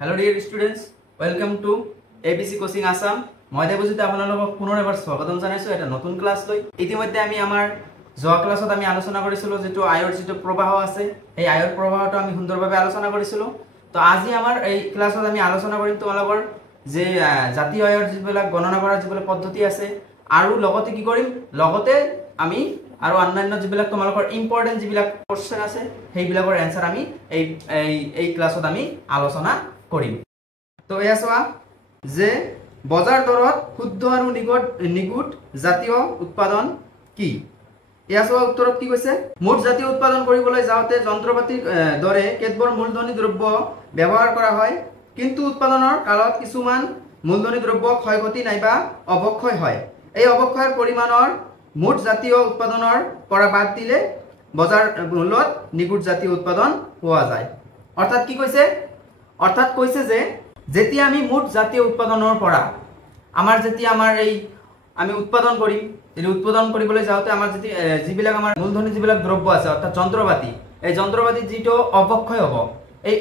Hello dear students, welcome to ABC Coaching Assam. মই দেবজিত আপোনালোকক পুনৰ এবাৰ স্বাগতম জনাইছো এটা নতুন ক্লাছ লৈ। ইতিমধ্যে আমি আমাৰ যোৱা ক্লাছত আমি আলোচনা কৰিছিলো যেটো আয়ৰ যেটো প্ৰবাহ আছে এই আয়ৰ প্ৰবাহটো আমি সুন্দৰভাৱে আলোচনা কৰিছিলো। তো আজি আমাৰ এই ক্লাছত আমি আলোচনা কৰিম তোমালোকৰ যে জাতীয় আয়ৰ যিবিলাক গণনা কৰাৰ যিবিলাক পদ্ধতি আছে আৰু লগতে কি কৰিম লগতে আমি আৰু অন্যান্য যিবিলাক তোমালোকৰ ইম্পৰ্টেন্ট যিবিলাক কোৱেশ্চন আছে সেইবিলাকৰ এনসাৰ আমি এই ক্লাছত আমি আলোচনা কৰিম। তো এয়া চোৱা যে বজাৰ দৰত শুদ্ধ আৰু নিগুট জাতীয় উৎপাদন কি? এয়া চোৱা উত্তৰত কি কৈছে মুঠ জাতীয় উৎপাদন কৰিবলৈ যাওতে যন্ত্ৰপাতিৰ দৰে কেতবৰ মূলধনী দ্ৰব্য ব্যৱহাৰ কৰা হয়, কিন্তু উৎপাদনৰ কালত কিছুমান মূলধনী দ্ৰব্য ক্ষয়ক্ষতি নাইবা অৱক্ষয় হয়। এই অৱক্ষয়ৰ পৰিমাণৰ মুঠ জাতীয় উৎপাদনৰ পৰা বাদ দিলে বজাৰ মূল্যত নিগুট জাতীয় উৎপাদন পোৱা যায়। অৰ্থাৎ কি কৈছে অৰ্থাৎ কৈছে যে যেতিয়া আমি মুঠ জাতীয় উৎপাদনৰ পৰা আমাৰ যেতিয়া আমাৰ এই আমি উৎপাদন কৰিম এই উৎপাদন কৰিবলৈ যাওতে আমাৰ যদি যিবিলাক আমাৰ মূলধনী যিবিলাক দ্ৰব্য আছে অৰ্থাৎ যন্ত্ৰপাতি এই যন্ত্ৰপাতি যেটো অৱক্ষয় হ'ব এই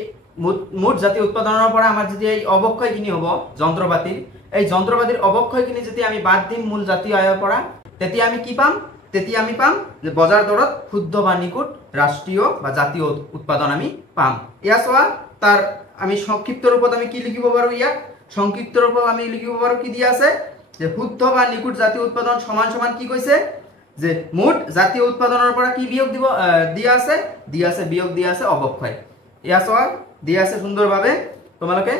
মুঠ জাতীয় উৎপাদনৰ পৰা আমাৰ যদি এই অৱক্ষয় কিনি হ'ব যন্ত্ৰপাতিৰ এই যন্ত্ৰপাতিৰ অৱক্ষয় কিনি যদি আমি বাদ দিম মূল জাতীয় আয়ৰ পৰা তেতিয়া আমি কি পাম তেতিয়া আমি পাম যে বজাৰ দৰত শুদ্ধ বা নিগুট ৰাষ্ট্ৰীয় বা জাতীয় উৎপাদন আমি পাম। ইয়া চোৱা তাৰ আমি সংক্ষিপ্ত ৰূপত আমি কি লিখিব পাৰো ইয়াক সংক্ষিপ্ত ৰূপত আমি লিখিব পাৰো কি দিয়া আছে যে শুদ্ধ বা নিগুট জাতীয় উৎপাদন সমান সমান কি কৈছে যে মুঠ জাতীয় উৎপাদনৰ পৰা কি বিয়োগ দিব দিয়া আছে বিয়োগ দিয়া আছে অৱক্ষয়। ইয়া চোৱা দিয়া আছে সুন্দৰভাৱে তোমালোকে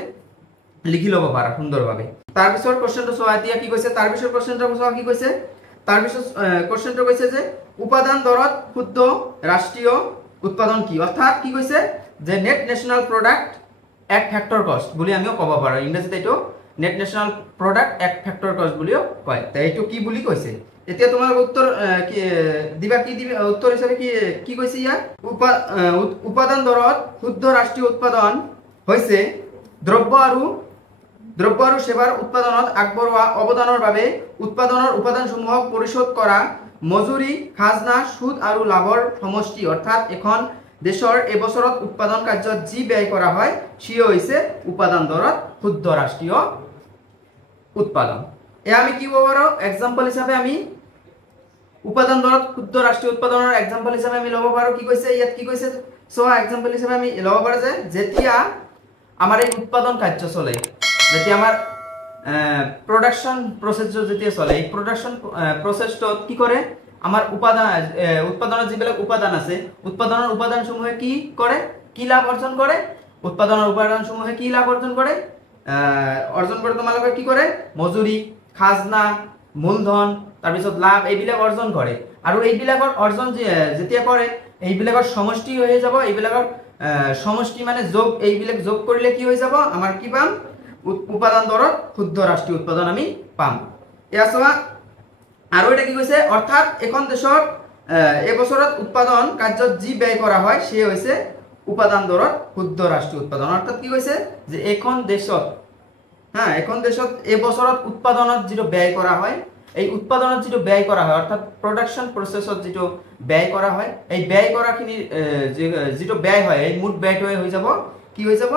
লিখি লব পাৰা সুন্দৰভাৱে। তাৰ পিছৰ কোৱেশ্চনটো চোৱা এতিয়া কি কৈছে তাৰ পিছৰ কোৱেশ্চনটো চোৱা কি কৈছে তাৰ পিছৰ কোৱেশ্চনটো কৈছে যে উপাদান দৰত শুদ্ধ ৰাষ্ট্ৰীয় উৎপাদন কি? অৰ্থাৎ কি কৈছে যে নেট ন্যাশনাল প্ৰডাক্ট এক ফ্যাক্টৰ কস্ট বুলি আমিও কব পাৰো ইংৰাজীত এইটো নেট ন্যাশনাল প্ৰডাক্ট এক ফ্যাক্টর কস্ট বুলিও কয়। তে এইটো কি বুলি কৈছে এতিয়া তোমালোক উত্তৰ দিবা কি দিবা উত্তৰ হিচাপে কি কৈছে ইয়াত উপাদান দৰত শুদ্ধ ৰাষ্ট্ৰীয় উৎপাদন হৈছে দ্ৰব্য আৰু সেৱাৰ উৎপাদনত আগবঢ়োৱা অৱদানৰ বাবে উৎপাদনৰ উপাদানসমূহক পৰিশোধ কৰা মজুৰি খাজনা সুদ আৰু লাভৰ সমষ্টি। অৰ্থাৎ এখন দেশৰ এবছৰত উৎপাদন কাৰ্যত যি ব্যয় কৰা হয় সিয়ে হৈছে উপাদান দৰত শুদ্ধ ৰাষ্ট্ৰীয় উৎপাদন। এয়া আমি কি ক'ব পাৰো এক্সাম্পল হিচাপে আমি উপাদান দৰত শুদ্ধ ৰাষ্ট্ৰীয় উৎপাদনৰ এক্সাম্পল হিচাপে আমি ল'ব পাৰো কি কৈছে ইয়াত কি কৈছে সো এক্সাম্পল হিচাপে আমি ল'ব পাৰো যে যেতিয়া আমাৰ এই উৎপাদন কাৰ্য চলে যেতিয়া আমাৰ প্ৰডাকশন প্ৰসেস যেতিয়া চলে এই প্ৰডাকশন প্ৰসেসটো কি কৰে আমাৰ উৎপাদনৰ যিবিলাক উপাদান আছে উৎপাদনৰ উপাদানসমূহে কি কৰে কি লাভ অৰ্জন কৰে উৎপাদনৰ উপাদানসমূহে কি লাভ অৰ্জন কৰে তোমালোকে কি কৰে মজুৰি খাজনা মূলধন তাৰ পিছত লাভ এইবিলাক অৰ্জন কৰে আৰু এইবিলাকৰ অৰ্জন যেতিয়া কৰে এইবিলাকৰ সমষ্টি হৈ যাব এইবিলাকৰ সমষ্টি মানে যোগ এইবিলাক যোগ কৰিলে কি হৈ যাব আমাৰ কি পাম উপাদান দৰত শুদ্ধ ৰাষ্ট্ৰীয় উৎপাদন আমি পাম। এয়া চোৱা আৰু এটা কি কৈছে অৰ্থাৎ এখন দেশৰ এবছৰত উৎপাদন কাৰ্যত যি ব্যয় কৰা হয় সে হৈছে উপাদান দৰত শুদ্ধ ৰাষ্ট্ৰীয় উৎপাদন। অৰ্থাৎ কি কৈছে যে এখন দেশত এবছৰত উৎপাদনত যেটো ব্যয় কৰা হয় এই উৎপাদনত যেটো ব্যয় কৰা হয় অৰ্থাৎ প্ৰডাকশন প্ৰসেসত যেটো ব্যয় কৰা হয় এই ব্যয় কৰাখিনি যেটো ব্যয় হয় এই মুঠ ব্যয়টোৱে হৈ যাব কি হৈ যাব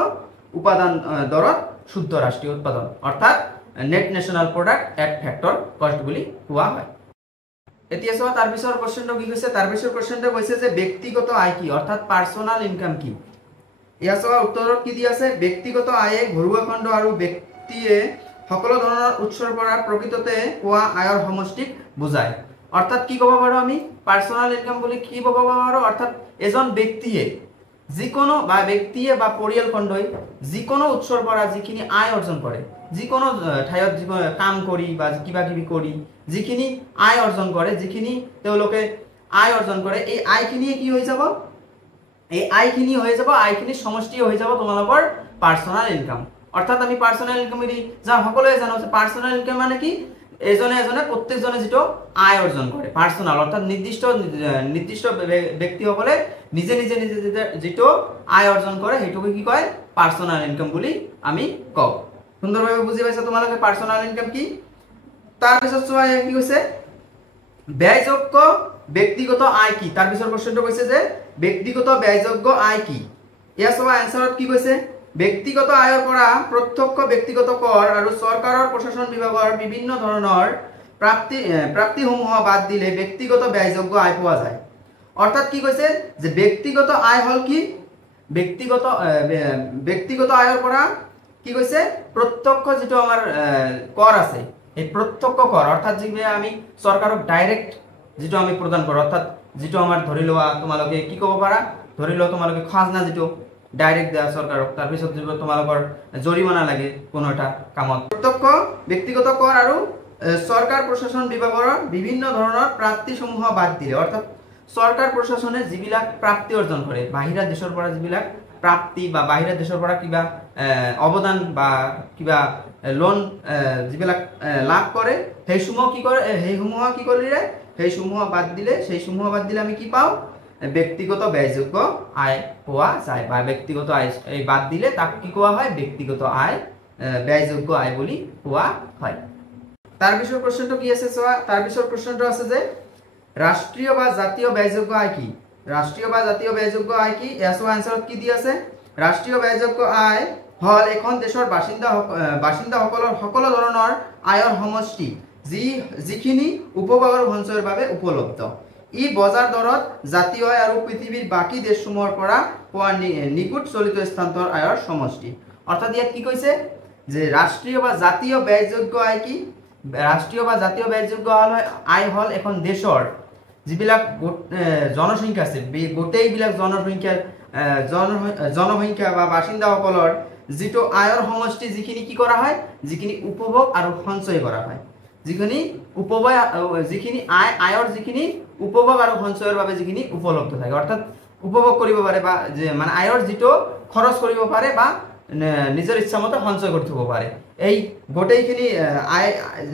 উপাদান দৰত শুদ্ধ ৰাষ্ট্ৰীয় উৎপাদন অৰ্থাৎ নেট ন্যাশনাল প্ৰডাক্ট এক ফ্যাক্টৰ কস্ট বুলি কোৱা হয়। এতিয়া চোৱা তাৰ পিছৰ কোৱেশ্চনটো কি কৈছে তাৰ পিছৰ কোৱেশ্চনটো কৈছে যে ব্যক্তিগত আয় কি অৰ্থাৎ পাৰ্সোনাল ইনকাম কি? ইয়া চোৱা উত্তৰত কি দি আছে ব্যক্তিগত আয়ে ঘৰুৱা খণ্ড আৰু ব্যক্তিয়ে সকলো ধৰণৰ উৎসৰ পৰা প্ৰকৃততে পোৱা আয়ৰ সমষ্টিক বুজায়। অৰ্থাৎ কি ক'ব পাৰো আমি পাৰ্সোনাল ইনকাম বুলি কি ক'ব পাৰো অৰ্থাৎ এজন ব্যক্তিয়ে যিকোনো বা ব্যক্তিয়ে বা পৰিয়াল খণ্ডই যিকোনো উৎসৰ পৰা যিখিনি আয় অৰ্জন কৰে যিকোনো ঠাইত কাম কৰি বা কিবা কিবি কৰি যিখিনি আয় অৰ্জন কৰে যিখিনি তেওঁলোকে আয় অৰ্জন কৰে এই আয়খিনি কি হৈ যাব এই আয়খিনি হৈ যাব আয়খিনি সমষ্টি হৈ যাব তোমালোকৰ পাৰ্সোনাল ইনকাম। অৰ্থাৎ আমি পাৰ্সোনাল ইনকাম বুলি যা সকলোৱে জানো যে পাৰ্সোনাল ইনকাম মানে কি এজনে প্ৰত্যেকজনে যেটো আয় অৰ্জন কৰে পাৰ্সোনাল অৰ্থাৎ নিৰ্দিষ্ট ব্যক্তিসকলে নিজে যেটো আয় অৰ্জন কৰে হেতুকে কি কয় পাৰ্সোনাল ইনকাম বুলি আমি কওঁ। সুন্দৰভাৱে বুজি পাইছা তোমালোকে পাৰ্সোনাল ইনকাম কি? তাৰ পিছত চোৱা কি কৈছে ব্যয়যোগ্য ব্যক্তিগত আয় কি? তাৰ পিছৰ কোৱেশ্চনটো কৈছে যে ব্যক্তিগত ব্যয়যোগ্য আয় কি? ইয়া চোৱা আনসাৰত কি কৈছে ব্যক্তিগত আয়ৰ পৰা প্ৰত্যক্ষ ব্যক্তিগত কৰ আৰু চৰকাৰৰ প্ৰশাসন বিভাগৰ বিভিন্ন ধৰণৰ প্ৰাপ্তিসমূহ বাদ দিলে ব্যক্তিগত ব্যয়যোগ্য আয় পোৱা যায়। অৰ্থাৎ কি কৈছে যে ব্যক্তিগত আয় হল কি ব্যক্তিগত আয়ৰ পৰা কি কৈছে প্ৰত্যক্ষ যেটো আমাৰ কৰ আছে এই প্ৰত্যক্ষ কৰ অৰ্থাৎ যে আমি চৰকাৰক ডাইৰেক্ট যেটো আমি প্ৰদান কৰো অৰ্থাৎ যেটো আমাৰ ধৰি লোৱা তোমালোকে কি ক'ব পাৰা ধৰি লোৱা তোমালোকে খাজনা যেটো ডাইৰেক্ট দেয়া চৰকাৰক তাৰ পিছত যেটো তোমালোকৰ জৰিমনা লাগে কোনো এটা কামত প্ৰত্যক্ষ ব্যক্তিগত কৰ আৰু চৰকাৰ প্ৰশাসন বিভাগৰ বিভিন্ন ধৰণৰ প্ৰাপ্তিসমূহ বাদ দিলে অৰ্থাৎ চৰকাৰ প্ৰশাসনে যিবিলাক প্ৰাপ্তি অৰ্জন কৰে বাহিৰা দেশৰ পৰা যিবিলাক প্ৰাপ্তি বা বাহিৰা দেশৰ পৰা কিবা অবদান বা কিবা লোন যিবিলাক লাভ কৰে সেইসমূহ কি কৰে সেইসমূহ কি কৰিলে সেইসমূহ বাদ দিলে আমি কি পাও ব্যক্তিগত ব্যয়যোগ্য আয় পোৱা যায় বা ব্যক্তিগত আয় এই বাদ দিলে তাক কি কোৱা হয় ব্যক্তিগত আয় ব্যয়যোগ্য আয় বুলি কোৱা হয়। তাৰ পিছৰ প্ৰশ্নটো কি আছে চোৱা তাৰ পিছৰ প্ৰশ্নটো আছে যে ৰাষ্ট্ৰীয় বা জাতীয় ব্যয়যোগ্য আয় কি ৰাষ্ট্ৰীয় বা জাতীয় ব্যয়যোগ্য আয় কি এছও আনসাৰত কি দি আছে ৰাষ্ট্ৰীয় ব্যয়যোগ্য আয় হল এখন দেশৰ বাসিন্দাসকলৰ সকলো ধৰণৰ আয়ৰ সমষ্টি যিখিনি উপভোগ আৰু সঞ্চয়ৰ বাবে উপলব্ধ ই বজাৰ দৰত জাতীয় আয় আৰু পৃথিৱীৰ বাকি দেশসমূহৰ পৰা পোৱা নিকুট চলিত স্থানান্তৰ আয়ৰ সমষ্টি অৰ্থাৎ ইয়াত কি কৈছে যে ৰাষ্ট্ৰীয় বা জাতীয় ব্যয়যোগ্য আয় কি ৰাষ্ট্ৰীয় বা জাতীয় ব্যয়যোগ্য আয় হল এখন দেশৰ যিবিলাক জনসংখ্যা আছে গোটেইবিলাক জনসংখ্যা বা বাসিন্দাসকলৰ যেটো আয়ৰ সমষ্টি যিখিনি কি কৰা হয় যিখিনি উপভোগ আৰু সঞ্চয় কৰা হয় যিখিনি আয়ৰ যিখিনি উপভোগ আৰু সঞ্চয়ৰ বাবে যিখিনি উপলব্ধ থাকে অৰ্থাৎ উপভোগ কৰিব পাৰে বা মানে আয়ৰ যেটো খৰচ কৰিব পাৰে বা নিজৰ ইচ্ছামতে সঞ্চয় কৰি থব পাৰে এই গোটেইখিনি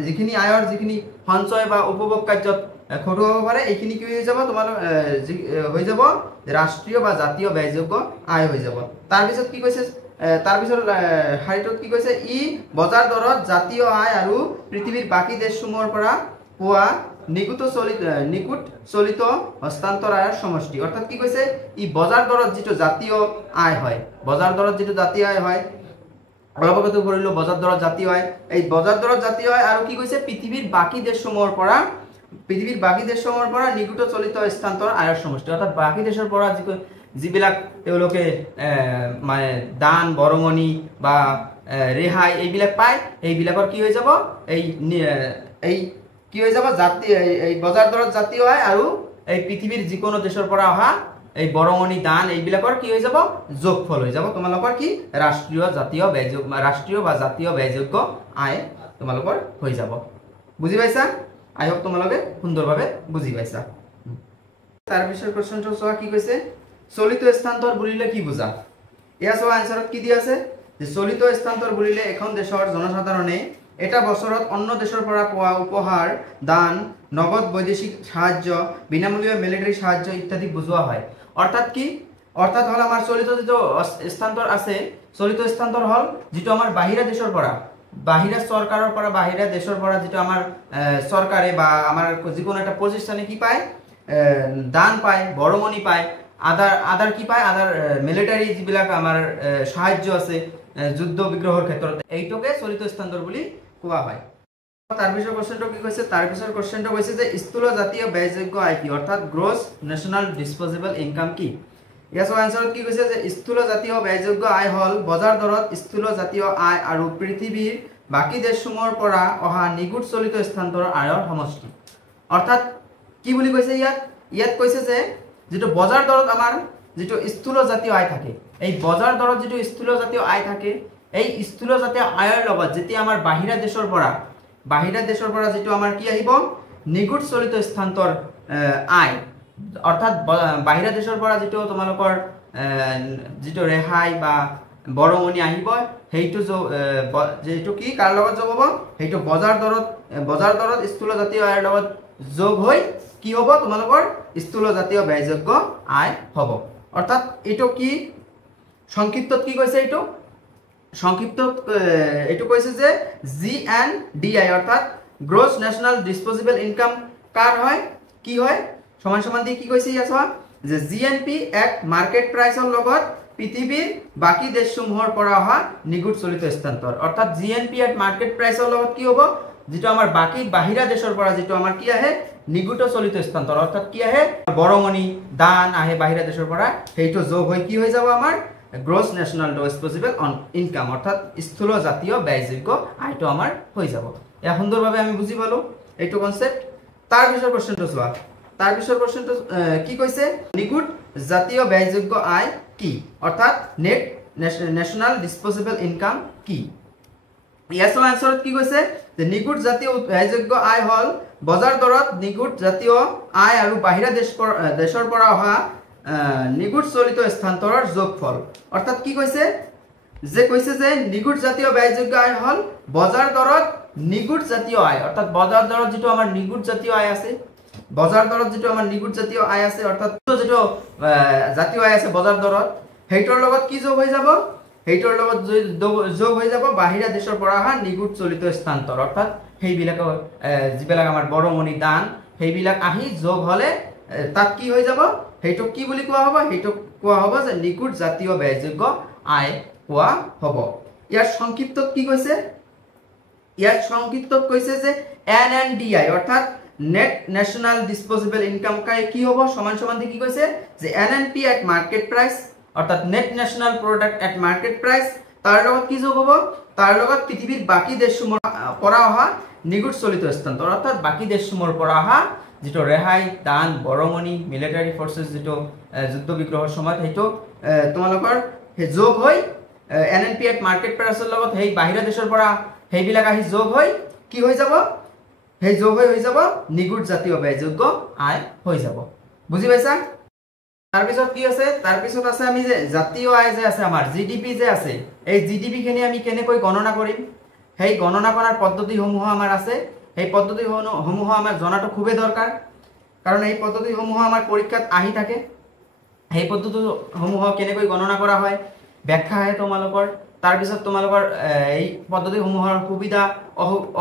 যিখিনি আয়ৰ যিখিনি সঞ্চয় বা উপভোগ কাৰ্যত খটুৱাব পাৰে এইখিনি কি হৈ যাব তোমাৰ হৈ যাব ৰাষ্ট্ৰীয় বা জাতীয় ব্যয়যোগ্য আয় হৈ যাব। তাৰ পিছত কি কৈছে তাৰ পিছত হাৰিটোত কি কৈছে ই বজাৰ দৰত জাতীয় আয় আৰু পৃথিৱীৰ বাকি দেশসমূহৰ পৰা পোৱা নিকুট চলিত হস্তান্তৰ আয়ৰ সমষ্টি অৰ্থাৎ কি কৈছে ই বজাৰ দৰত যেটো জাতীয় আয় হয় বজাৰ দৰত যেটো জাতীয় আয় হয় অলপতে কৰিলো বজাৰ দৰত জাতীয় আয় এই বজাৰ দৰত জাতীয় আয় আৰু কি কৈছে পৃথিৱীৰ বাকি দেশসমূহৰ পৰা নিকুট চলিত স্থানান্তৰ আয়ৰ সমষ্টি অৰ্থাৎ বাকি দেশৰ পৰা যিবিলাক তেওঁলোকে মানে দান বৰঙনি বা ৰেহাই এইবিলাক পায় এইবিলাকৰ কি হৈ যাব এই কি হৈ যাব এই বজাৰ দৰত জাতীয় আয় আৰু এই পৃথিৱীৰ যিকোনো দেশৰ পৰা অহা এই বৰঙনি দান এইবিলাকৰ কি হৈ যাব যোগফল হৈ যাব তোমালোকৰ কি ৰাষ্ট্ৰীয় বা জাতীয় ব্যয়যোগ্য আয় তোমালোকৰ হৈ যাব বুজি পাইছা আই হোপ তোমালোকে সুন্দৰভাৱে বুজি পাইছা। তাৰ পিছৰ প্ৰশ্নটো চোৱা কি কৈছে চলিত স্থানান্তৰ বুলিলে কি বুজা এয়া চোৱা আনসাৰত কি দি আছে যে চলিত স্থানান্তৰ বুলিলে এখন দেশৰ জনসাধাৰণে এটা বছৰত অন্য দেশৰ পৰা পোৱা উপহাৰ দান নগদ বৈদেশিক সাহায্য বিনামূলীয় মিলিটাৰী সাহায্য ইত্যাদি বুজোৱা হয় অৰ্থাৎ কি অৰ্থাৎ হল আমাৰ চলিত যেটো স্থানান্তৰ আছে চলিত স্থানান্তৰ হল যেটো আমাৰ বাহিৰা দেশৰ পৰা বাহিৰা চৰকাৰৰ পৰা বাহিৰা দেশৰ পৰা যেটো আমাৰ চৰকাৰে বা আমাৰ যিকোনো এটা প্ৰতিষ্ঠানে কি পায় দান পায় বৰঙনি পায় আদাৰ কি পায় আদাৰ মিলিটাৰী যিবিলাক আমাৰ সাহায্য আছে যুদ্ধ বিগ্ৰহৰ ক্ষেত্ৰত এইটোকে চলিত স্থানান্তৰ বুলি কোৱা হয়। তাৰ পিছৰ কোৱেশ্চনটো কি কৈছে তাৰ পিছৰ কোৱেশ্চনটো কৈছে যে স্থূল জাতীয় ব্যয়যোগ্য আয় কি অৰ্থাৎ গ্ৰছ ন্যাশনাল ডিসপোজেবল ইনকাম কি ইয়াৰ আনসাৰত কি কৈছে যে স্থূল জাতীয় ব্যয়যোগ্য আয় হল বজাৰ দৰত স্থূল জাতীয় আয় আৰু পৃথিৱীৰ বাকি দেশসমূহৰ পৰা অহা নিকুট চলিত স্থানান্তৰ আয়ৰ সমষ্টি অৰ্থাৎ কি বুলি কৈছে ইয়াত কৈছে যে যেটো বজাৰ দৰত আমাৰ যেটো স্থূল জাতীয় আয় থাকে এই বজাৰ দৰত যেটো স্থূল জাতীয় আয় থাকে এই স্থূল জাতীয় আয়ৰ লগত যেতিয়া আমাৰ বাহিৰা দেশৰ পৰা যেটো আমাৰ কি আহিব নিকুট চলিত স্থানান্তৰ আয় অৰ্থাৎ বাহিৰা দেশৰ পৰা যেটো তোমালোকৰ যেটো ৰেহাই বা বৰঙনি আহিব হেইটো যেটো কি কাৰ লগত যোগ হ'ব হেইটো বজাৰ দৰত স্থূল জাতীয় আয়ৰ লগত যোগ হৈ কি হ'ব তোমালোকৰ স্থূল জাতীয় ব্যয়যোগ্য আয় হ'ব অৰ্থাৎ এটো কি সংক্ষিপ্তত কি কৈছে এটো সংক্ষিপ্তত এটো কৈছে যে GNDI অৰ্থাৎ গ্ৰছ ন্যাশনাল ডিসপোজেবল ইনকাম কাৰ হয় কি হয় সমান দি কি কৈছে ইয়াত যে GNP এক মার্কেট প্ৰাইসৰ লগত পৃথিৱীৰ বাকি দেশসমূহৰ পৰা অহা নিগুট চলিত স্থানান্তৰ অৰ্থাৎ জিএনপি এট মাৰ্কেট প্ৰাইসৰ লগত কি হ'ব যেটো আমাৰ বাকি বাহিৰা দেশৰ পৰা যেটো আমাৰ কি আহে নিগুট চলিত স্থানান্তৰ অৰ্থাৎ কি আহে বৰঙনি দান আহে বাহিৰা দেশৰ পৰা হেইটো যোগ হৈ কি হৈ যাব আমাৰ গ্ৰছ ন্যাশনাল ডিসপোজেবল ইনকাম অৰ্থাৎ স্থূল জাতীয় ব্যয়যোগ্য আয়টো আমাৰ হৈ যাব এয়া সুন্দৰভাৱে আমি বুজি পালো এইটো কনসেপ্ট তাৰ পিছৰ কোশ্চেনটো চোৱা তাৰ পিছৰ কোশ্চেনটো কি কৈছে নিগুট জাতীয় ব্যয়যোগ্য আয় কি অৰ্থাৎ নেট ন্যাশনাল ডিসপোজেবল ইনকাম কি ইয়াৰ আনসাৰত কি কৈছে যে নিগুট জাতীয় ব্যয়যোগ্য আয় হল বজাৰ দৰত নিগুট জাতীয় আয় আৰু বাহিৰা দেশৰ পৰা অহা নিগুট চলিত স্থানান্তৰৰ যোগফল অৰ্থাৎ কি কৈছে যে নিগুট জাতীয় ব্যয়যোগ্য আয় হল বজাৰ দৰত নিগুট জাতীয় আয় অৰ্থাৎ বজাৰ দৰত যেটো আমাৰ নিগুট জাতীয় আয় আছে বজাৰ দৰত যেটো আমাৰ নিগুট জাতীয় আয় আছে অৰ্থাৎ যেটো জাতীয় আয় আছে বজাৰ দৰত হেইটোৰ লগত কি যোগ হৈ যাব হেইটোৰ লগত যোগ হৈ যাব বাহিৰা দেশৰ পৰা অহা নিগুট চলিত স্থানান্তৰ অৰ্থাৎ হেইবিলাক যিবিলাক আমাৰ বৰঙনি দান হেইবিলাক আহি যোগ হলে তাত কি হৈ যাব হেইটো কি বুলি কোৱা হ'ব হেইটো কোৱা হ'ব যে নিগুট জাতীয় ব্যয়যোগ্য আয় কোৱা হ'ব ইয়াৰ সংক্ষিপ্তত কি কৈছে ইয়াৰ সংক্ষিপ্তত কৈছে যে এনএনডিআই অৰ্থাৎ নেট ন্যাশনাল ডিসপোজেবল ইনকাম কাই কি হ'ব সমান সমান কি কৈছে যে এনএনপি এট মার্কেট প্রাইস অর্থাৎ net national product at market price তার লগত কি যোগ হ'ব তার লগত পৃথিবীর বাকি দেশসমূহৰ পৰা অহা নিগুট চলিত স্থানান্তৰ অৰ্থাৎ বাকি দেশসমূহৰ পৰা অহা যেটো ৰেহাই দান বৰঙনি মিলিটাৰী ফৰ্সেস যেটো যুদ্ধ বিগ্ৰহৰ সময়ত হেটো তোমালোকৰ যোগ হৈ এনএনপি এট মাৰ্কেট প্ৰাইসৰ লগত হেই বাহিৰা দেশৰ পৰা হেইবিলাক আহি যোগ হৈ কি হৈ যাব হেই যোগ হৈ যাব নিগুট জাতীয় ব্যয়যোগ্য আয় হৈ যাব বুজি পাইছা তাৰ পিছত কি আছে তাৰ পিছত আছে আমি যে জাতীয় আয় যে আছে আমাৰ জিডিপি যে আছে এই জিডিপি খিনি আমি কেনেকৈ গণনা কৰিম হেই গণনা কৰাৰ পদ্ধতিসমূহ আমাৰ আছে এই পদ্ধতিসমূহ আমাৰ জনাটো খুবেই দৰকাৰ কাৰণ এই পদ্ধতিসমূহ আমাৰ পৰীক্ষাত আহি থাকে এই পদ্ধতিসমূহ কেনেকৈ গণনা কৰা হয় ব্যাখ্যা আহে তোমালোকৰ তাৰ পিছত তোমালোকৰ এই পদ্ধতিসমূহৰ সুবিধা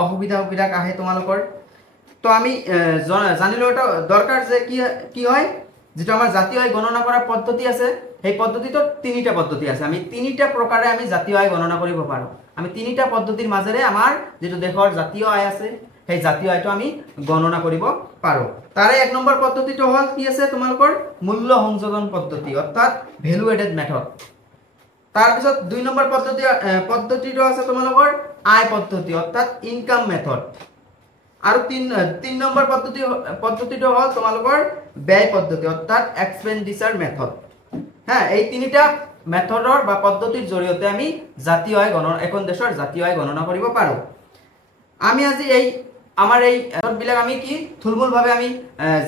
অসুবিধা আহে তোমালোকৰ তো আমি জানিলো এটা দৰকাৰ যে কি হয় যেটো আমাৰ জাতীয় আয় গণনা কৰাৰ পদ্ধতি আছে এই পদ্ধতিটো তিনিটা পদ্ধতি আছে আমি তিনিটা প্ৰকাৰে আমি জাতীয় আয় গণনা কৰিব পাৰো আমি তিনিটা পদ্ধতিৰ মাজেৰে আমাৰ যেটো দেশৰ জাতীয় আয় আছে সেই জাতীয় আয়টো আমি গণনা কৰিব পাৰো তাৰে এক নম্বৰ পদ্ধতিটো হল কি আছে তোমালোকৰ মূল্য সংযোজন পদ্ধতি অৰ্থাৎ ভ্যালু এডেড মেথড তাৰ পিছত দুই নম্বৰ পদ্ধতিটো আছে তোমালোকৰ আয় পদ্ধতি অৰ্থাৎ ইনকাম মেথড আৰু তিন নম্বৰ পদ্ধতিটো হল তোমালোকৰ ব্যয় পদ্ধতি অৰ্থাৎ এক্সপেন্ডিচাৰ মেথড হ্যাঁ এই তিনিটা মেথডৰ বা পদ্ধতিৰ জৰিয়তে আমি জাতীয় আয় গণনা এখন দেশৰ জাতীয় আয় গণনা কৰিব পাৰো আমি আজি এই আমাৰ এই মেথডবিলাক আমি কি থুলমূলভাৱে আমি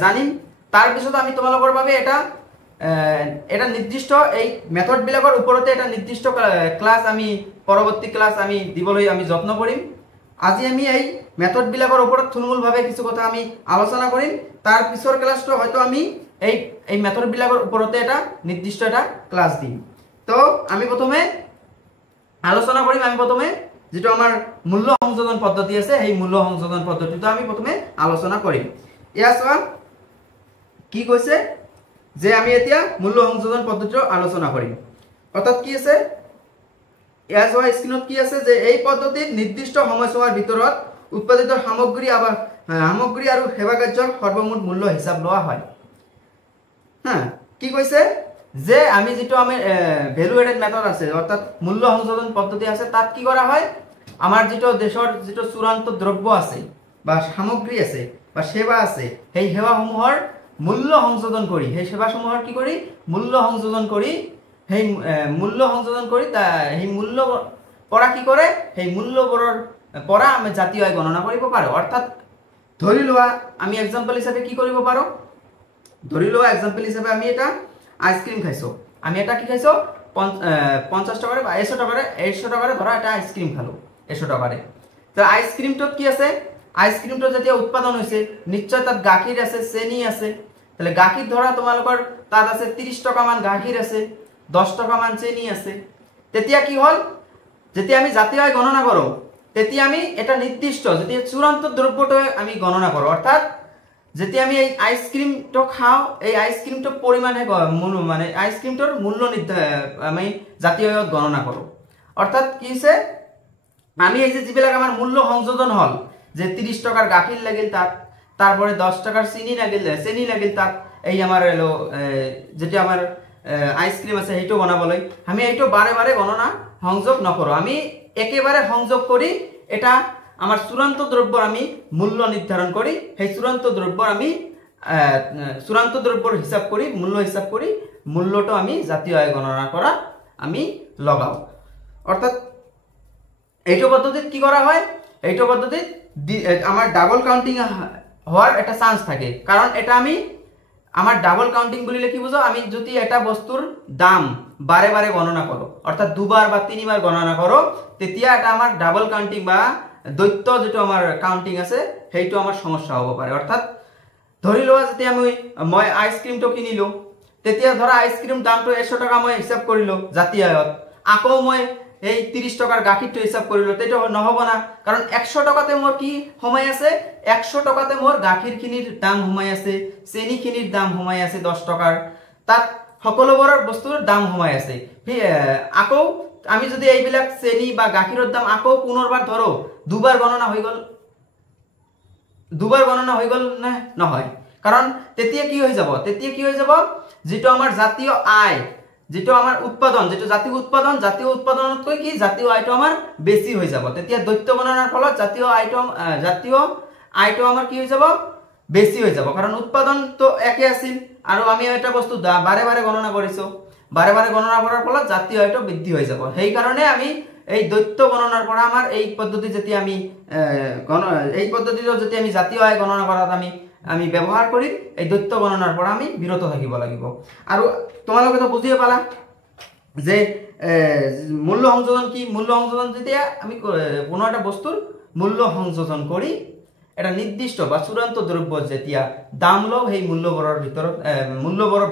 জানিম তাৰ পিছত আমি তোমালোকৰ বাবে এটা নিৰ্দিষ্ট এই মেথডবিলাকৰ ওপৰতে এটা নিৰ্দিষ্ট ক্লাস আমি পৰৱৰ্তী ক্লাস আমি দিবলৈ আমি যত্ন কৰিম আজি আমি এই মেথডবিলাকৰ ওপৰত থুলমূলভাৱে কিছু কথা আমি আলোচনা কৰিম তাৰ পিছৰ ক্লাসটো হয়তো আমি এই মেথডবিলাকৰ ওপৰতে এটা নিৰ্দিষ্ট এটা ক্লাস দিম তো আমি প্ৰথমে আলোচনা কৰিম আমি প্ৰথমে যেটো আমাৰ মূল্য সংযোজন পদ্ধতি আছে সেই মূল্য সংযোজন পদ্ধতিটো আমি প্ৰথমে আলোচনা কৰিম ইয়া চোৱা কি কৈছে যে আমি এতিয়া মূল্য সংযোজন পদ্ধতিটো আলোচনা কৰিম অৰ্থাৎ কি আছে ইয়া চোৱা স্ক্ৰিনত কি আছে যে এই পদ্ধতিত নিৰ্দিষ্ট সময়সীমাৰ ভিতৰত উৎপাদিত সামগ্ৰী আৰু সেৱা কাৰ্যৰ সৰ্বমুঠ মূল্য হিচাপ লোৱা হয় হ্যাঁ কি কৈছে যে আমি যেটো আমি ভ্যালু এডেড মেথড আছে অর্থাৎ মূল্য সংযোজন পদ্ধতি আছে তাত কি কৰা হয় আমাৰ যেটো দেশৰ যেটো চূড়ান্ত দ্ৰব্য আছে বা সামগ্ৰী আছে বা সেৱা আছে সেই সেৱাসমূহৰ মূল্য সংযোজন কৰি সেই সেৱাসমূহৰ কি কৰি মূল্য সংযোজন কৰি সেই মূল্য পৰা কি কৰে সেই মূল্যবোৰৰ পৰা আমি জাতীয় আয় গণনা কৰিব পাৰো অৰ্থাৎ ধৰি লোৱা আমি এক্সাম্পল হিচাপে কি কৰিব পাৰো ধৰি লোৱা এক্সাম্পল হিচাপে আমি এটা আইসক্ৰিম খাইছো আমি এটা কি খাইছো 50 টাকাৰে বা 100 টাকাৰে ধৰা এটা আইসক্ৰিম খালো 100 টাকাৰে তো আইসক্ৰিমটোত কি আছে আইসক্ৰিমটো যেতিয়া উৎপাদন হৈছে নিশ্চয় তাত গাখীৰ আছে চেনি আছে তাহলে গাখীৰ ধৰা তোমালোকৰ তাত আছে 30 টাকা মান গাখীৰ আছে 10 টাকা মান চেনি আছে তেতিয়া কি হল যেতিয়া আমি জাতীয় আয় গণনা কৰো তেতিয়া আমি এটা নিৰ্দিষ্ট যেতিয়া চূড়ান্ত দ্ৰব্যটো আমি গণনা কৰো অৰ্থাৎ যেতিয়া আমি এই আইসক্ৰিমটো খাওঁ এই আইসক্ৰিমটোৰ পৰিমাণে মানে আইসক্ৰিমটোৰ মূল্য আমি জাতীয় আয়ত গণনা কৰোঁ অৰ্থাৎ কি হৈছে আমি এই যে যিবিলাক আমাৰ মূল্য সংযোজন হল যে 30 টকাৰ গাখীৰ লাগিল তাত তারপরে 10 টাকার চিনি লাগিল তাত এই আমার হলো যেটা আমার আইসক্রিম আছে সেইটো বনাবলৈ আমি এইটো বারে বারে গণনা সংযোগ নকৰো আমি একেবাৰে সংযোগ কৰি এটা আমাৰ চূড়ান্ত দ্ৰব্যৰ আমি মূল্য নিৰ্ধাৰণ কৰি সেই চূড়ান্ত দ্ৰব্যৰ আমি চূড়ান্ত দ্ৰব্যৰ হিসাব কৰি মূল্য হিসাব কৰি মূল্যটো আমি জাতীয় আয় গণনা কৰা আমি লগাও অর্থাৎ এইটো পদ্ধতিত কি করা হয় এইটো পদ্ধতিত আমার ডাবল কাউন্টিং হওয়ার একটা চান্স থাকে কারণ এটা আমি আমার ডাবল কাউন্টিং বলিলে কি বুঝো আমি যদি এটা বস্তুর দাম বারে বারে গণনা করো অর্থাৎ দুবার বা তিনবার গণনা করো তেতিয়া এটা আমার ডাবল কাউন্টিং বা দ্বৈত যেটো আমার কাউন্টিং আছে সেইটো আমার সমস্যা হ'ব পাৰে অৰ্থাৎ ধৰি লোৱা যেতিয়া মই আইসক্ৰিমটো কিনিলো তেতিয়া ধৰা আইসক্ৰিম দামটো 100 টাকা মই হিসাব কৰিলো জাতীয় আয়ত আকৌ মই এই 30 টাকাৰ গাখীৰটো হিসাব কৰিলো তেটো নহব না কাৰণ 100 টাকাতে মোৰ কি সময় আছে 100 টাকাতে মোৰ গাখীৰখিনিৰ দাম সময় আছে চেনিখিনিৰ দাম সময় আছে 10 টাকাৰ তাত সকলোবৰ বস্তুৰ দাম সময় আছে আকৌ আমি যদি এইবিলাক চেনি বা গাখীৰৰ দাম আকৌ পুনৰবাৰ ধৰো দুবাৰ গণনা হৈ গল না নহয় কাৰণ তেতিয়া কি হৈ যাব যেটো আমাৰ জাতীয় আয় যেটো আমাৰ উৎপাদন যেটো জাতীয় উৎপাদনতকৈ কি জাতীয় আয়টো আমাৰ বেছি হৈ যাব তেতিয়া দ্বৈত গণনাৰ ফলত জাতীয় আয়টো আমাৰ কি হৈ যাব বেছি হৈ যাব কাৰণ উৎপাদন তো একে আছিল আৰু আমি এটা বস্তু বাৰে বাৰে গণনা কৰিছো বাৰে বাৰে গণনা কৰাৰ ফলত জাতীয় আয়টো বৃদ্ধি হৈ যাব সেই কাৰণে আমি এই দ্বৈত গণনাৰ পৰা আমাৰ এই পদ্ধতি যেতিয়া আমি জাতীয় আয় গণনা কৰাত আমি ব্যবহাৰ কৰি এই দ্বৈত গণনাৰ পৰা আমি বিৰত থাকিব লাগিব আৰু তোমালোকে তো বুঝিয়ে পালা যে মূল্য সংযোজন কি মূল্য সংযোজন যেতিয়া আমি কোনো একটা বস্তুৰ মূল্য সংযোজন কৰি এটা নিৰ্দিষ্ট বা চূড়ান্ত দ্ৰব্য যেতিয়া দাম লও সেই মূল্যবোৰৰ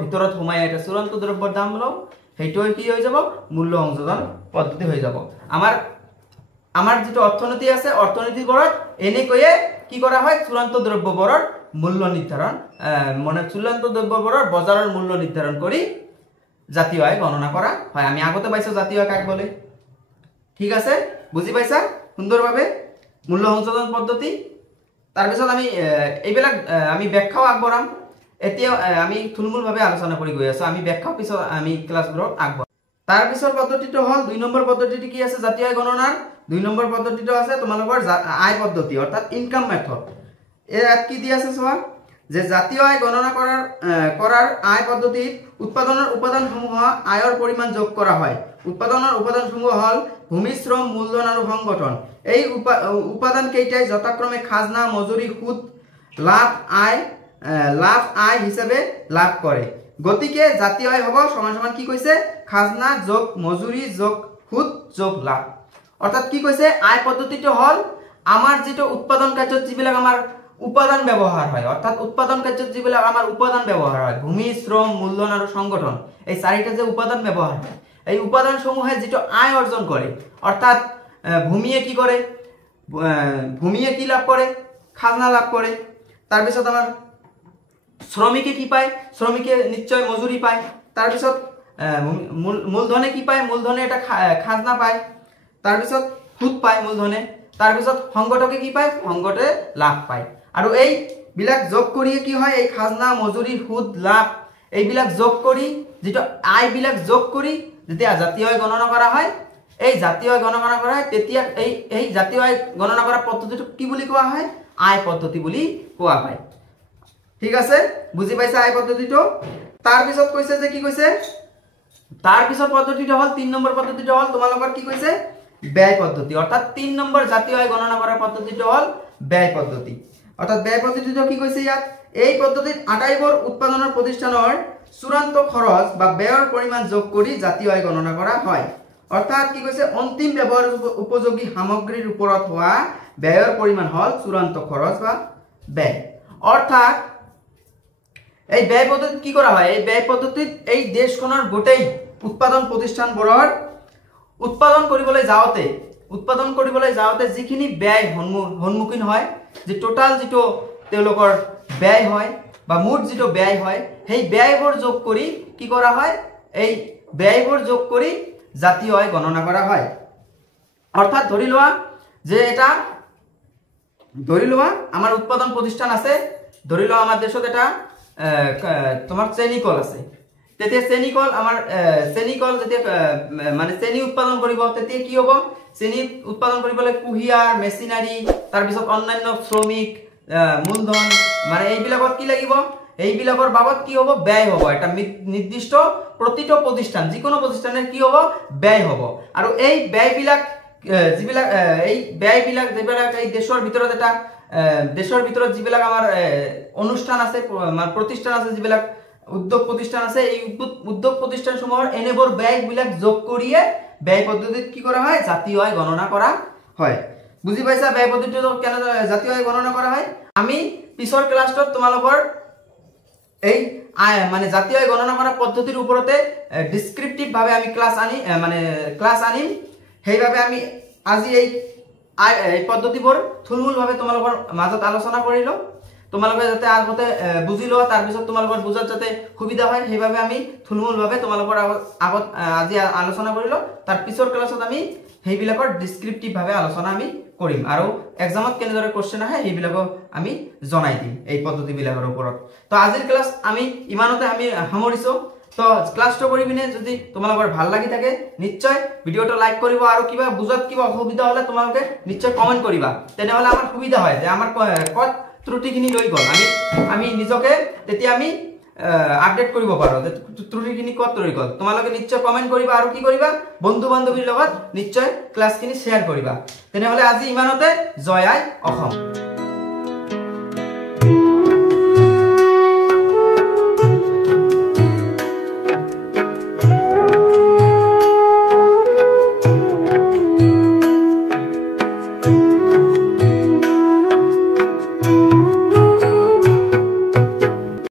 ভিতৰত সোমাই এটা চূড়ান্ত দ্ৰব্যৰ দাম লও সেইটো কি হৈ যাব মূল্য সংযোজন পদ্ধতি হৈ যাব আমাৰ যেটো অৰ্থনীতি আছে অৰ্থনীতিবোৰত এনেকৈয়ে কি কৰা হয় চূড়ান্ত দ্ৰব্যবোৰৰ মূল্য নিৰ্ধাৰণ মানে চূড়ান্ত দ্ৰব্যবোৰৰ বজাৰৰ মূল্য নিৰ্ধাৰণ কৰি জাতীয় আয় গণনা করা হয় আমি আগতে পাইছো জাতীয় আয় কাক বলে ঠিক আছে বুঝি পাইছা সুন্দরভাবে মূল্য সংযোজন পদ্ধতি তার পিছত আমি এইবিলাক আমি ব্যাখ্যাও আগবঢ়াম এতিয়া আমি থুলমূলভাৱে আলোচনা কৰি গৈ আছো আমি ব্যাখ্যাও পিছত আমি ক্লাছবোৰত আগবঢ়াম তাৰ পিছত পদ্ধতিটো হল 2 নম্বৰ পদ্ধতিটি কি আছে জাতীয় আয় গণনাৰ 2 নম্বৰ পদ্ধতিটো আছে তোমালোকৰ আয় পদ্ধতি অৰ্থাৎ ইনকাম মেথড এৰ কি দিয়া আছে চোৱা যে জাতীয় আয় গণনা কৰাৰ আয় পদ্ধতিত উৎপাদনেৰ উপাদানসমূহ আয়ৰ পৰিমাণ যোগ কৰা হয় উৎপাদনৰ উপাদানসমূহ হল ভূমি শ্ৰম মূলধন আৰু সংগঠন এই উপাদান কেইটাই যথাক্রমে খাজনা মজুরি সুদ লাভ আয় হিসাবে লাভ করে গতিকে জাতীয় আয় হব সমান সমান কি কৈছে খাজনা যোগ মজুরি যোগ সুদ যোগ লাভ অর্থাৎ কি কৈছে আয় পদ্ধতিটো হল আমার যেটো উৎপাদন কাৰ্যত যিবিলাক আমাৰ উপাদান ব্যবহাৰ হয় অৰ্থাৎ উৎপাদন কাৰ্যত যিবিলাক আমাৰ উপাদান ব্যবহাৰ হয় ভূমি শ্ৰম মূলধন আৰু সংগঠন এই চাৰিটা যে উপাদান ব্যবহার হয় এই উপাদান সমূহে যেটো আয় অর্জন করে অর্থাৎ ভূমিয়ে কি করে ভূমিয়ে কি লাভ করে খাজনা লাভ করে তার পিছত আমাৰ শ্রমিকে কি পায় শ্রমিকে নিশ্চয় মজুরি পায় তার পিছত মূলধনে কি পায় মূলধনে এটা খাজনা পায় তার পিছত সুদ পায় মূলধনে তার পিছত সংগঠকে কি পায় সংগঠে লাভ পায় আৰু এই বিলাক যোগ কৰি কি হয় এই খাজনা মজুৰি সুদ লাভ এই বিলাক যোগ কৰি যেটো আয় বিলাক যোগ কৰি যেতিয়া জাতীয় আয় গণনা কৰা হয় এই জাতীয় আয় গণনা কৰা হয় তেতিয়া এই জাতীয় আয় গণনা কৰা পদ্ধতিটো কি বুলি কোৱা হয় আয় পদ্ধতি বুলি কোৱা হয় ঠিক আছে বুজি পাইছা আয় পদ্ধতিটো তাৰ পিছত কৈছে যে কি কৈছে তাৰ পিছত পদ্ধতিটো হল 3 নম্বৰ পদ্ধতিটো হল তোমালোকৰ কি কৈছে ব্যয় পদ্ধতি অৰ্থাৎ 3 নম্বৰ জাতীয় আয় গণনা কৰাৰ পদ্ধতিটো হল ব্যয় পদ্ধতি অৰ্থাৎ ব্যয় পদ্ধতিটো কি কৈছে ইয়াত এই পদ্ধতিত আটাইবোৰ উৎপাদনৰ প্ৰতিষ্ঠানৰ চূড়ান্ত খৰচ বা ব্যয়ৰ পৰিমাণ যোগ কৰি জাতীয় আয় গণনা কৰা হয় অৰ্থাৎ কি কৈছে অন্তিম ব্যবহাৰ উপযোগী সামগ্ৰীৰ ওপৰত হোৱা ব্যয়ৰ পৰিমাণ হল চূড়ান্ত খৰচ বা ব্যয় অৰ্থাৎ এই ব্যয় পদ্ধতি কি কৰা হয় এই ব্যয় পদ্ধতিত এই দেশখনৰ গোটেই উৎপাদন প্ৰতিষ্ঠানবোৰৰ উৎপাদন কৰিবলৈ যাওঁতে যিখিনি ব্যয় সন্মুখীন হয় যে টোটাল যেটো তেওঁলোকৰ ব্যয় হয় বা মুঠ যেটো ব্যয় হয় সেই ব্যয়বোৰ যোগ কৰি কি কৰা হয় এই ব্যয়বোৰ যোগ কৰি জাতীয় আয় গণনা কৰা হয় অৰ্থাৎ ধৰি লোৱা যে এটা ধৰি লোৱা আমাৰ উৎপাদন প্ৰতিষ্ঠান আছে ধৰি লোৱা আমাৰ দেশত এটা তোমাৰ চেনিকল আছে তেতিয়া চেনিকল আমাৰ চেনিকল যেতিয়া মানে চেনি উৎপাদন কৰিব তেতিয়া কি হ'ব চেনি উৎপাদন কৰিবলৈ কুহিয়াৰ মেচিনাৰী তাৰ পিছত অন্যান্য শ্ৰমিক মূলধন মানে এইবিলাকত কি লাগিব এইবিলাকৰ বাবদ কি হ'ব ব্যয় হ'ব এটা নিৰ্দিষ্ট প্ৰতিটো প্ৰতিষ্ঠান যিকোনো প্ৰতিষ্ঠানৰ কি হ'ব ব্যয় হ'ব আৰু এই ব্যয়বিলাক যিবিলাক এই ব্যয়বিলাক যিবিলাক এই দেশৰ ভিতৰত এটা দেশৰ ভিতৰত যিবিলাক আমাৰ অনুষ্ঠান আছে প্ৰতিষ্ঠান আছে যিবিলাক উদ্যোগ প্ৰতিষ্ঠান আছে এই উদ্যোগ প্ৰতিষ্ঠানসমূহৰ এনেবোৰ ব্যয়বিলাক যোগ কৰিয়ে ব্যয় পদ্ধতিত কি কৰা হয় জাতীয় আয় গণনা কৰা হয় বুজি পাইছা ব্যয় পদ্ধতিটো কেনে জাতীয় আয় গণনা কৰা হয় আমি পিছৰ ক্লাছত তোমালোকৰ এই মানে জাতীয় আয় গণনা কৰা পদ্ধতিৰ ওপৰতে ডেসক্ৰিপটিভ ভাবে আমি ক্লাস আনিম সেইভাবে আমি আজি এই পদ্ধতিবোৰ থুলমূল ভাবে তোমালোকৰ মাজত আলোচনা কৰিলো তোমালোকে যাতে আগতে বুজি লোৱা তাৰ পিছত তোমালোকৰ বুজাত যাতে সুবিধা হয় সেইভাবে আমি থুলমূল ভাবে তোমালোকৰ আগত আজি আলোচনা কৰিলো তাৰ পিছৰ ক্লাছত আমি সেইবিলাকৰ ডেসক্ৰিপটিভ ভাবে আলোচনা আমি কৰিম আৰু এক্সামত কেনেদৰে কোশ্চেন আহে সেইবিলাকো আমি জনাই দিম এই পদ্ধতিবিলাকৰ ওপৰত তো আজিৰ ক্লাস আমি ইমানতে আমি সামৰিছো তো ক্লাসটো কৰি বিনে যদি তোমালোকৰ ভাল লাগি থাকে নিশ্চয় ভিডিওটো লাইক কৰিব আৰু কিবা বুজাত কিবা অসুবিধা হলে তোমালোকে নিশ্চয় কমেন্ট কৰিবা তেনেহলে আমাৰ সুবিধা হয় যে আমাৰ কত ত্ৰুটিখিনি লৈ গল আমি নিজকে তেতিয়া আমি আপডেট কৰিব পাৰো যে ত্ৰুটিখিনি কত ৰৈ গল তোমালোকে নিশ্চয় কমেন্ট কৰিবা আৰু কি কৰিবা বন্ধু বান্ধৱীৰ লগত নিশ্চয় ক্লাসখিনি শেয়াৰ কৰিবা তেনেহলে আজি ইমানতে জয় আই অসম